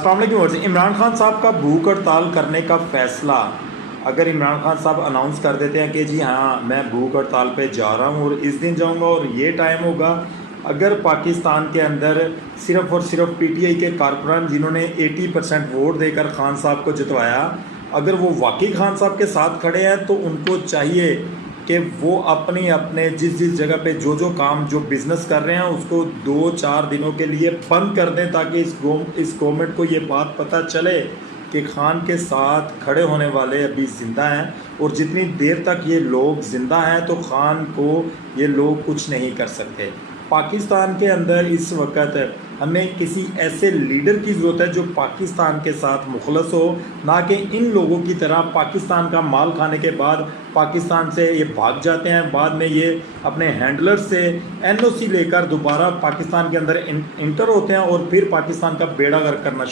السلام علیکم۔ عمران خان صاحب کا بھوک ہڑتال کرنے کا فیصلہ اگر عمران خان صاحب اناؤنس کر دیتے ہیں کہ جی ہاں میں بھوک ہڑتال پہ جا رہا ہوں اور اس دن جاؤں گا اور یہ ٹائم ہوگا، اگر پاکستان کے اندر صرف اور صرف پی ٹی آئی کے کارکنان جنہوں نے 80% ووٹ دے کر خان صاحب کو جتوایا، اگر وہ واقعی خان صاحب کے ساتھ کھڑے ہیں تو ان کو چاہیے کہ وہ اپنے جس جگہ پہ جو کام جو بزنس کر رہے ہیں اس کو 2-4 دنوں کے لیے بند کر دیں، تاکہ اس گورنمنٹ کو یہ بات پتہ چلے کہ خان کے ساتھ کھڑے ہونے والے ابھی زندہ ہیں، اور جتنی دیر تک یہ لوگ زندہ ہیں تو خان کو یہ لوگ کچھ نہیں کر سکتے۔ پاکستان کے اندر اس وقت ہمیں کسی ایسے لیڈر کی ضرورت ہے جو پاکستان کے ساتھ مخلص ہو، نہ کہ ان لوگوں کی طرح پاکستان کا مال کھانے کے بعد پاکستان سے یہ بھاگ جاتے ہیں، بعد میں یہ اپنے ہینڈلر سے این او سی لے کر دوبارہ پاکستان کے اندر انٹر ہوتے ہیں اور پھر پاکستان کا بیڑا غرق کرنا